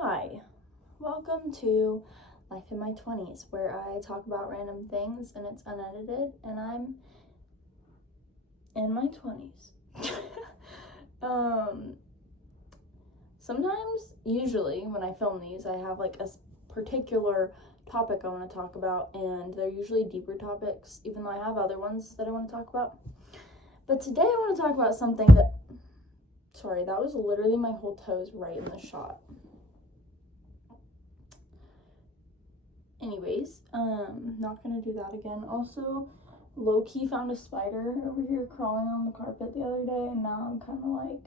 Hi, welcome to Life in My 20s, where I talk about random things and it's unedited, and I'm in my 20s. Sometimes, usually, when I film these, I have like a particular topic I want to talk about, and they're usually deeper topics, even though I have other ones that I want to talk about. But today I want to talk about something that, sorry, that was literally my whole toes right in the shot. Anyways, not gonna do that again. Also, low-key found a spider over here crawling on the carpet the other day, and now I'm kind of like,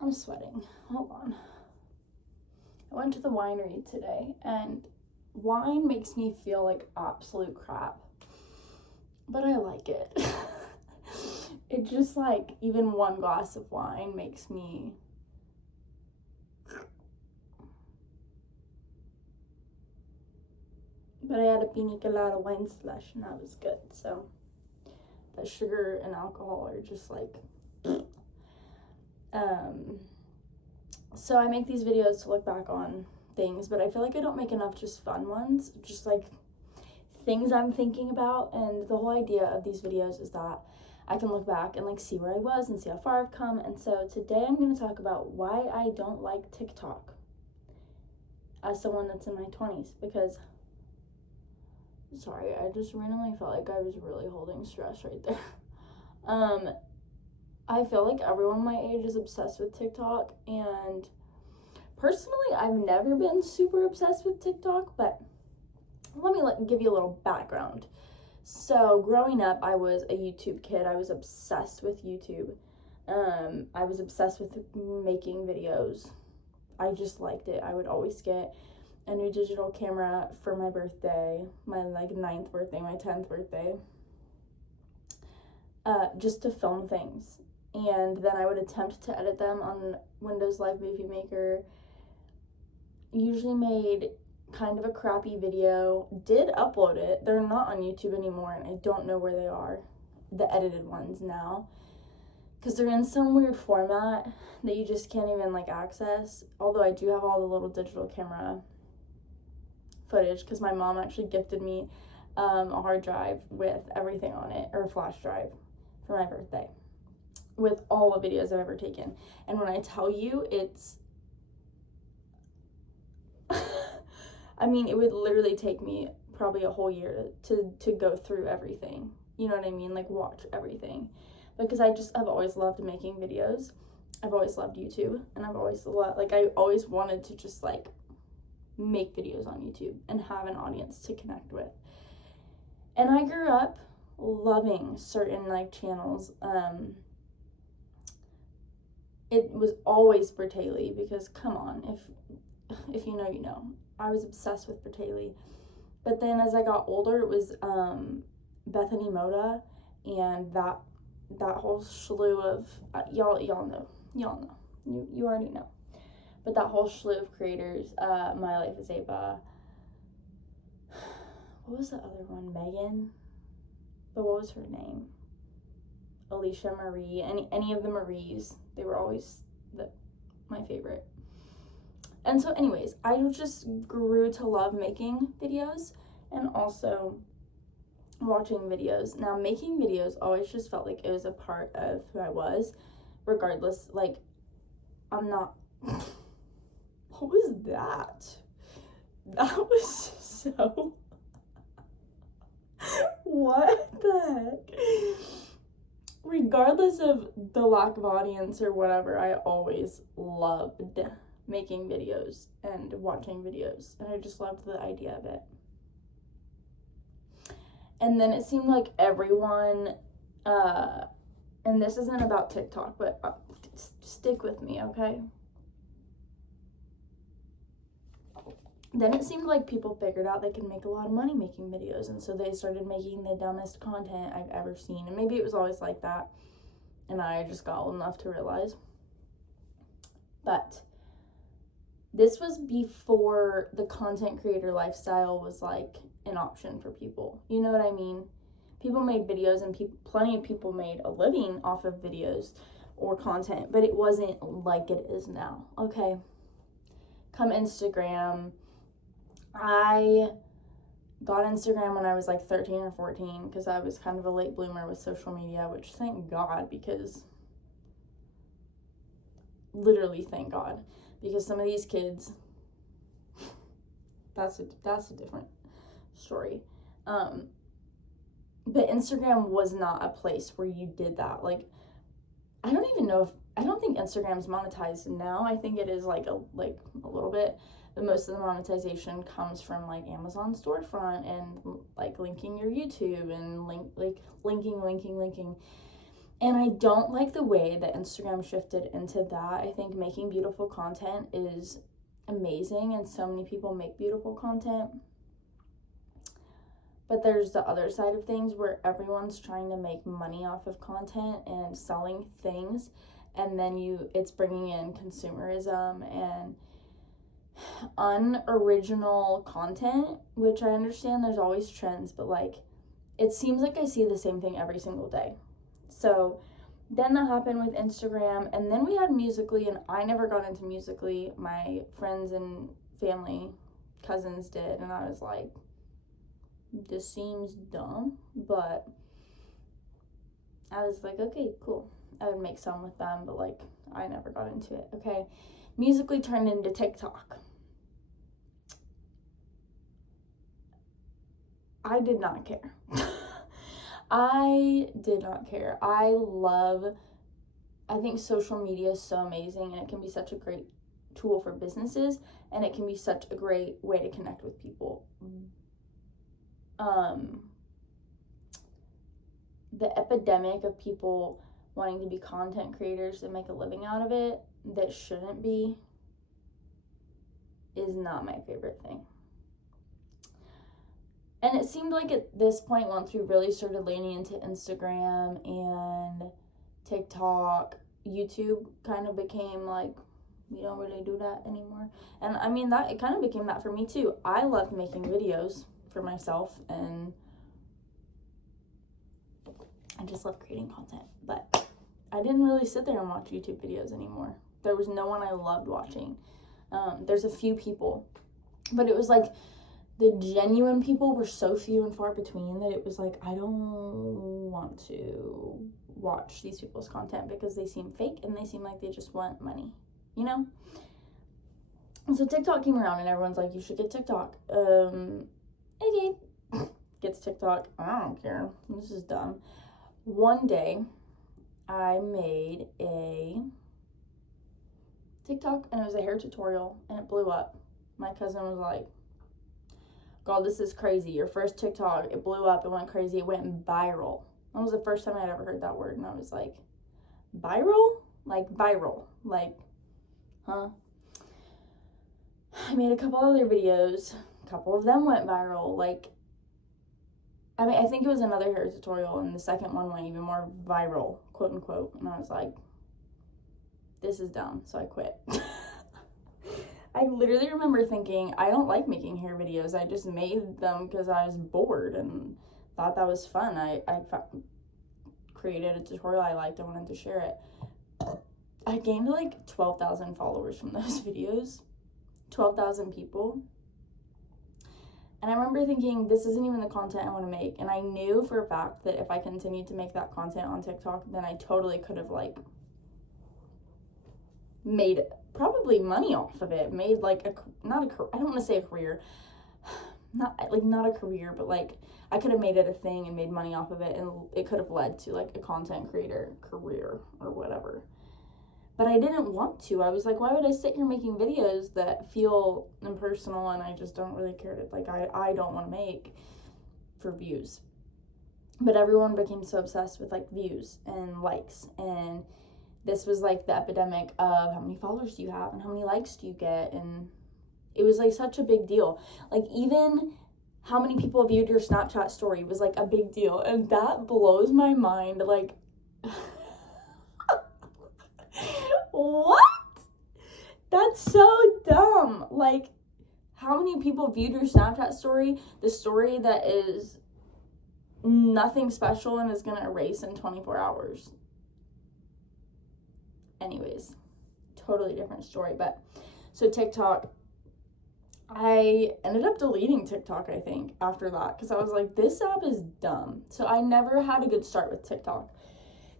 I'm sweating. Hold on. I went to the winery today, and wine makes me feel like absolute crap, but I like it. It just like, even one glass of wine makes me but I had a pina colada wine slush, and that was good. So the sugar and alcohol are just like so I make these videos to look back on things, but I feel like I don't make enough just fun ones, just like things I'm thinking about. And the whole idea of these videos is that I can look back and like see where I was and see how far I've come. And so today I'm going to talk about why I don't like TikTok as someone that's in my 20s, because sorry, I just randomly felt like I was really holding stress right there. I feel like everyone my age is obsessed with TikTok, and personally, I've never been super obsessed with TikTok, but let me give you a little background. So, growing up, I was a YouTube kid. I was obsessed with YouTube. I was obsessed with making videos. I just liked it. I would always get a new digital camera for my birthday, my 9th birthday, my 10th birthday, just to film things. And then I would attempt to edit them on Windows Live Movie Maker. Usually made kind of a crappy video, did upload it. They're not on YouTube anymore, and I don't know where they are, the edited ones now, because they're in some weird format that you just can't even like access. Although I do have all the little digital camera footage, because my mom actually gifted me a hard drive with everything on it, or a flash drive, for my birthday, with all the videos I've ever taken. And when I tell you, it's I mean, it would literally take me probably a whole year to go through everything. You know what I mean? Like, watch everything. Because I've always loved making videos. I've always loved YouTube. And I've always I always wanted to just, like, make videos on YouTube and have an audience to connect with. And I grew up loving certain, like, channels. It was always Bertaley, because, come on, if you know, you know. I was obsessed with Bertaley. But then as I got older, it was Bethany Moda, and that whole slew of y'all know. You already know. But that whole slew of creators, My Life as Ava. What was the other one? Megan? But what was her name? Alicia Marie. Any of the Maries. They were always my favorite. And so anyways, I just grew to love making videos and also watching videos. Now, making videos always just felt like it was a part of who I was, regardless. Like, I'm not... What was that? That was so... What the heck? Regardless of the lack of audience or whatever, I always loved making videos and watching videos, and I just loved the idea of it. And then it seemed like everyone, and this isn't about TikTok, but stick with me, okay? Then it seemed like people figured out they could make a lot of money making videos, and so they started making the dumbest content I've ever seen. And maybe it was always like that, and I just got old enough to realize. But this was before the content creator lifestyle was like an option for people. You know what I mean? People made videos, and plenty of people made a living off of videos or content, but it wasn't like it is now. Okay, come Instagram. I got Instagram when I was like 13 or 14 because I was kind of a late bloomer with social media, which thank God, because literally thank God, because some of these kids, that's a different story. But Instagram was not a place where you did that. Like, I don't think Instagram's monetized now. I think it is like a little bit, but most of the monetization comes from like Amazon storefront and like linking your YouTube and linking. And I don't like the way that Instagram shifted into that. I think making beautiful content is amazing, and so many people make beautiful content. But there's the other side of things where everyone's trying to make money off of content and selling things, and then it's bringing in consumerism and unoriginal content, which I understand there's always trends, but like, it seems like I see the same thing every single day. So then that happened with Instagram, and then we had Musical.ly, and I never got into Musical.ly. My friends and family, cousins did, and I was like, this seems dumb, but I was like, okay, cool. I would make some with them, but like, I never got into it. Okay, Musical.ly turned into TikTok. I did not care. I did not care. I think social media is so amazing, and it can be such a great tool for businesses, and it can be such a great way to connect with people. The epidemic of people wanting to be content creators and make a living out of it that shouldn't be is not my favorite thing. And it seemed like at this point, once we really started leaning into Instagram and TikTok, YouTube kind of became like, we don't really do that anymore. And I mean, it kind of became that for me too. I loved making videos for myself, and I just love creating content, but I didn't really sit there and watch YouTube videos anymore. There was no one I loved watching. There's a few people, but it was like the genuine people were so few and far between that it was like, I don't want to watch these people's content because they seem fake and they seem like they just want money, you know? And so TikTok came around, and everyone's like, you should get TikTok. Okay, gets TikTok. I don't care. This is dumb. One day, I made a TikTok, and it was a hair tutorial, and it blew up. My cousin was like, God, this is crazy. Your first TikTok, it blew up, it went crazy, it went viral. That was the first time I'd ever heard that word, and I was like, viral? Like, viral. Like, huh? I made a couple other videos. A couple of them went viral. Like, I mean, I think it was another hair tutorial, and the second one went even more viral, quote unquote. And I was like, this is dumb, so I quit. I literally remember thinking, I don't like making hair videos. I just made them because I was bored and thought that was fun. I created a tutorial I liked. I wanted to share it. I gained like 12,000 followers from those videos. 12,000 people. And I remember thinking, this isn't even the content I want to make. And I knew for a fact that if I continued to make that content on TikTok, then I totally could have like made probably money off of it. Made like I don't want to say a career. Not a career, but like I could have made it a thing and made money off of it, and it could have led to like a content creator career or whatever. But I didn't want to. I was like, why would I sit here making videos that feel impersonal and I just don't really care to, like, I don't want to make for views. But everyone became so obsessed with like views and likes, and this was like the epidemic of how many followers do you have and how many likes do you get, and it was like such a big deal. Like even how many people viewed your Snapchat story was like a big deal, and that blows my mind. Like what? That's so dumb. Like, how many people viewed your Snapchat story? The story that is nothing special and is going to erase in 24 hours. Anyways, totally different story. But so TikTok, I ended up deleting TikTok, I think, after that, because I was like, this app is dumb. So I never had a good start with TikTok.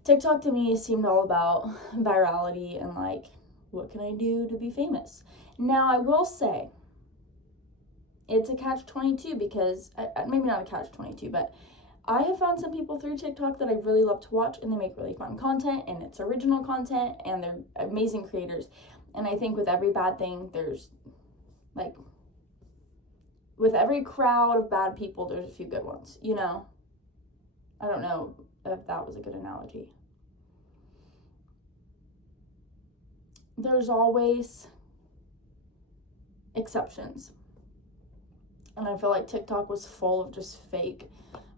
TikTok to me seemed all about virality and like, what can I do to be famous? Now I will say, it's a catch-22 because, maybe not a catch-22, but I have found some people through TikTok that I really love to watch, and they make really fun content, and it's original content, and they're amazing creators. And I think with every bad thing, there's, like, with every crowd of bad people, there's a few good ones, you know? I don't know if that was a good analogy. There's always exceptions. And I feel like TikTok was full of just fake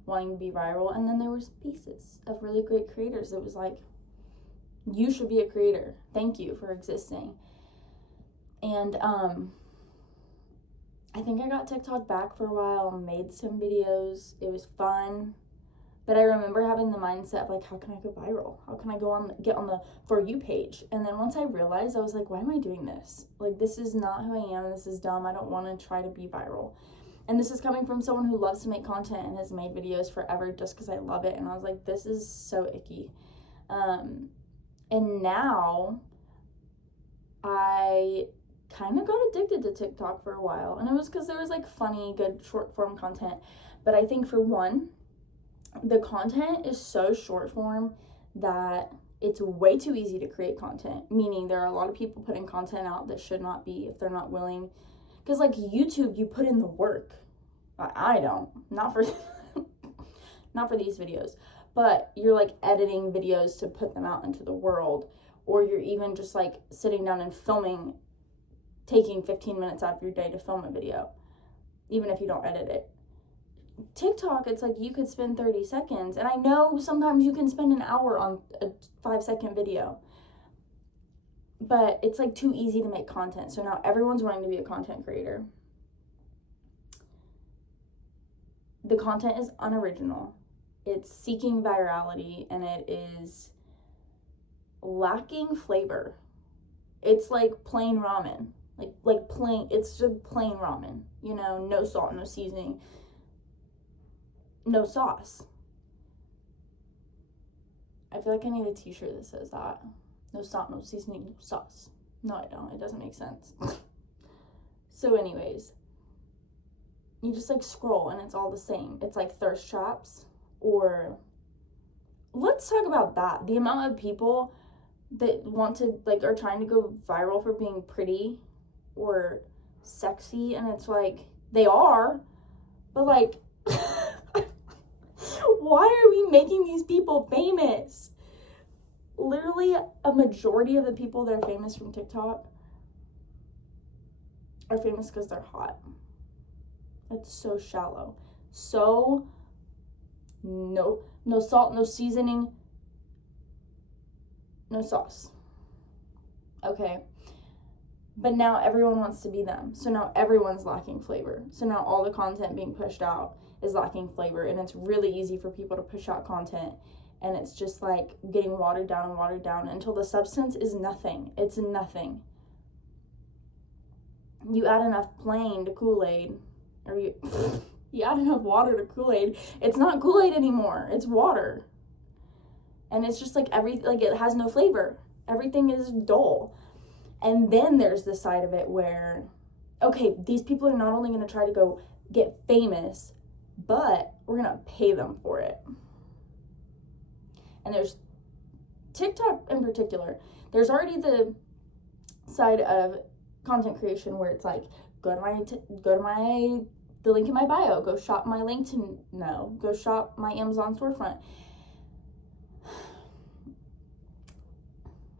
wanting to be viral. And then there was pieces of really great creators. It was like, you should be a creator. Thank you for existing. And I think I got TikTok back for a while and made some videos. It was fun. But I remember having the mindset of like, how can I go viral? How can I get on the For You page? And then once I realized, I was like, why am I doing this? Like, this is not who I am. This is dumb. I don't want to try to be viral. And this is coming from someone who loves to make content and has made videos forever just because I love it. And I was like, this is so icky. And now I kind of got addicted to TikTok for a while. And it was because there was like funny, good short form content. But I think for one, the content is so short form that it's way too easy to create content. Meaning there are a lot of people putting content out that should not be if they're not willing. Because like YouTube, you put in the work. I don't. Not for not for these videos. But you're like editing videos to put them out into the world. Or you're even just like sitting down and filming, taking 15 minutes out of your day to film a video. Even if you don't edit it. TikTok, it's like you could spend 30 seconds. And I know sometimes you can spend an hour on a 5-second video. But it's like too easy to make content. So now everyone's wanting to be a content creator. The content is unoriginal. It's seeking virality and it is lacking flavor. It's like plain ramen. Like plain, it's just plain ramen. You know, no salt, no seasoning, no sauce. I feel like I need a t-shirt that says that. No salt, no seasoning, no sauce. No, I don't. It doesn't make sense. So anyways, you just like scroll and it's all the same. It's like thirst traps. Or let's talk about that. The amount of people that want to like are trying to go viral for being pretty or sexy, and it's like they are, but like why are we making these people famous? Literally a majority of the people that are famous from TikTok are famous because they're hot. It's so shallow. So no salt, no seasoning, no sauce. Okay. But now everyone wants to be them. So now everyone's lacking flavor. So now all the content being pushed out is lacking flavor. And it's really easy for people to push out content. And it's just like getting watered down until the substance is nothing. It's nothing. You add enough plain to Kool-Aid, or you add enough water to Kool-Aid. It's not Kool-Aid anymore. It's water. And it's just like it has no flavor. Everything is dull. And then there's the side of it where, okay, these people are not only going to try to go get famous, but we're going to pay them for it. And there's TikTok in particular. There's already the side of content creation where it's like, go to the link in my bio, go shop my go shop my Amazon storefront.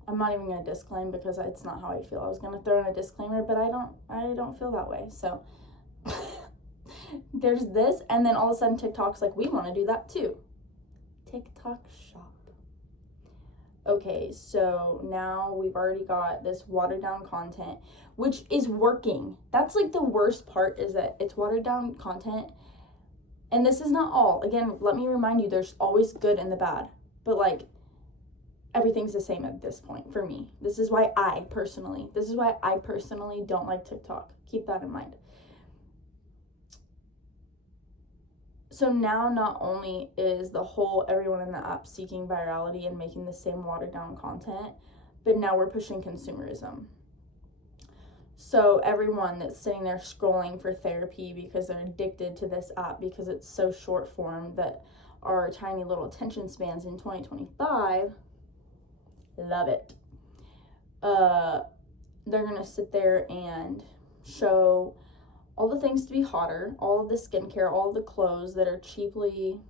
I'm not even going to disclaim because it's not how I feel. I was going to throw in a disclaimer, but I don't feel that way. So there's this, and then all of a sudden TikTok's like, we want to do that too. TikTok shop. Okay, so now we've already got this watered down content, which is working. That's like the worst part, is that it's watered down content And this is not all. Again, let me remind you, there's always good and the bad. But, like, everything's the same at this point for me. This is why I personally don't like TikTok. Keep that in mind. So now not only is everyone in the app seeking virality and making the same watered down content, but now we're pushing consumerism. So everyone that's sitting there scrolling for therapy because they're addicted to this app because it's so short form that our tiny little attention spans in 2025, love it. They're going to sit there and show all the things to be hotter, all of the skincare, all of the clothes that are cheaply,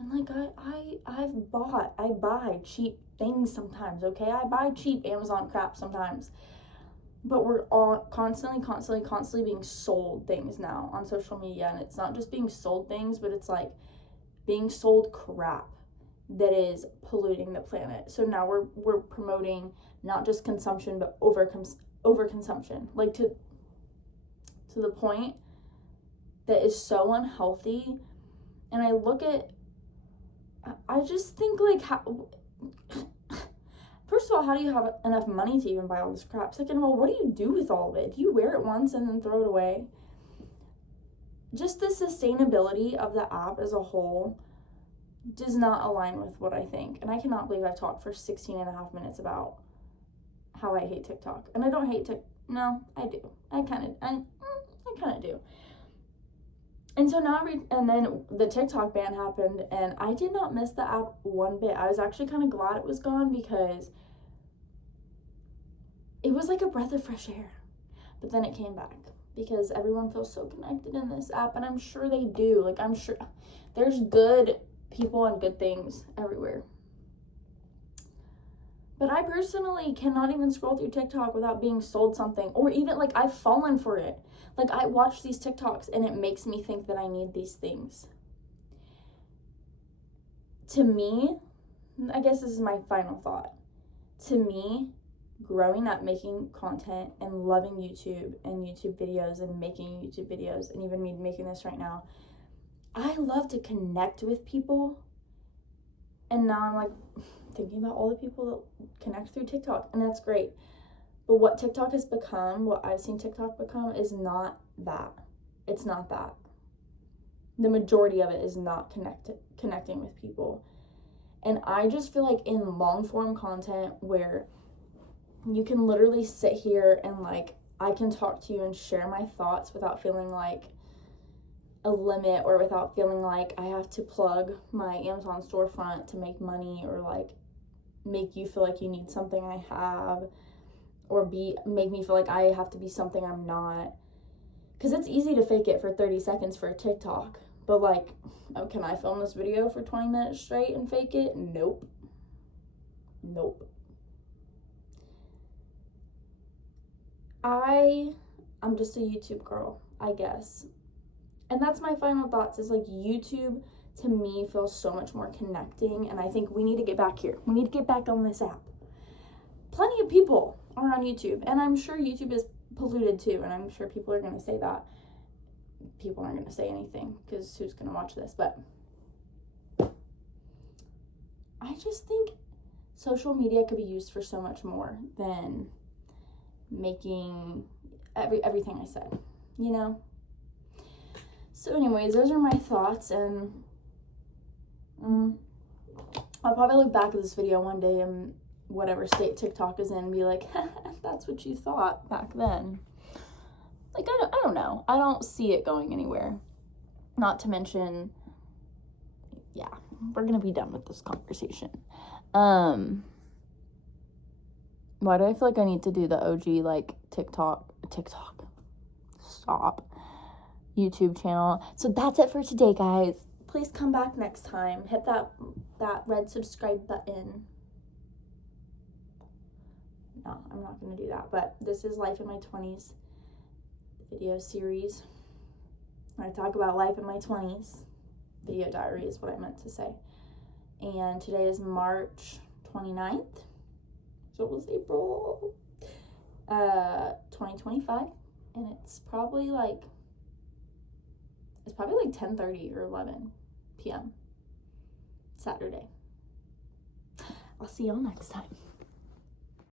and like I buy cheap things sometimes, okay? I buy cheap Amazon crap sometimes. But we're all constantly being sold things now on social media, and it's not just being sold things, but it's like being sold crap that is polluting the planet. So now we're promoting not just consumption, but overconsumption, like to the point that is so unhealthy. And I just think, like, first of all, how do you have enough money to even buy all this crap? Second of all, what do you do with all of it? Do you wear it once and then throw it away? Just the sustainability of the app as a whole does not align with what I think. And I cannot believe I've talked for 16 and a half minutes about how I hate TikTok. And I don't hate TikTok. No, I do. I kind of do. And so now, and then the TikTok ban happened, and I did not miss the app one bit. I was actually kind of glad it was gone because it was like a breath of fresh air. But then it came back because everyone feels so connected in this app, and I'm sure they do. Like, I'm sure there's good people and good things everywhere. But I personally cannot even scroll through TikTok without being sold something, or even, like, I've fallen for it. Like, I watch these TikToks and it makes me think that I need these things. To me, I guess this is my final thought. To me, growing up making content and loving YouTube and YouTube videos and making YouTube videos, and even me making this right now, I love to connect with people. And now I'm like thinking about all the people that connect through TikTok, and that's great. But what TikTok has become, what I've seen TikTok become, is not that. It's not that. The majority of it is not connecting with people. And I just feel like in long form content where you can literally sit here and, like, I can talk to you and share my thoughts without feeling like a limit, or without feeling like I have to plug my Amazon storefront to make money, or like make you feel like you need something I have, or make me feel like I have to be something I'm not. Because it's easy to fake it for 30 seconds for a TikTok. But, like, can I film this video for 20 minutes straight and fake it? Nope. I'm just a YouTube girl, I guess. And that's my final thoughts, is like YouTube to me feels so much more connecting, and I think we need to get back here. We need to get back on this app. Plenty of people are on YouTube, and I'm sure YouTube is polluted too, and I'm sure people are going to say that. People aren't going to say anything because who's going to watch this? But I just think social media could be used for so much more than making everything I said, you know? So anyways, those are my thoughts, and I'll probably look back at this video one day and whatever state TikTok is in and be like, that's what you thought back then. Like, I don't know. I don't see it going anywhere. Not to mention, yeah, we're going to be done with this conversation. Why do I feel like I need to do the OG, like, TikTok, stop, YouTube channel? So that's it for today, guys. Please come back next time. Hit that red subscribe button. No, I'm not going to do that. But this is Life in My 20s video series. I talk about life in my 20s. Video diary is what I meant to say. And today is March 29th. So it was April 2025. And it's probably like It's probably like 10:30 or 11 p.m. Saturday. I'll see y'all next time.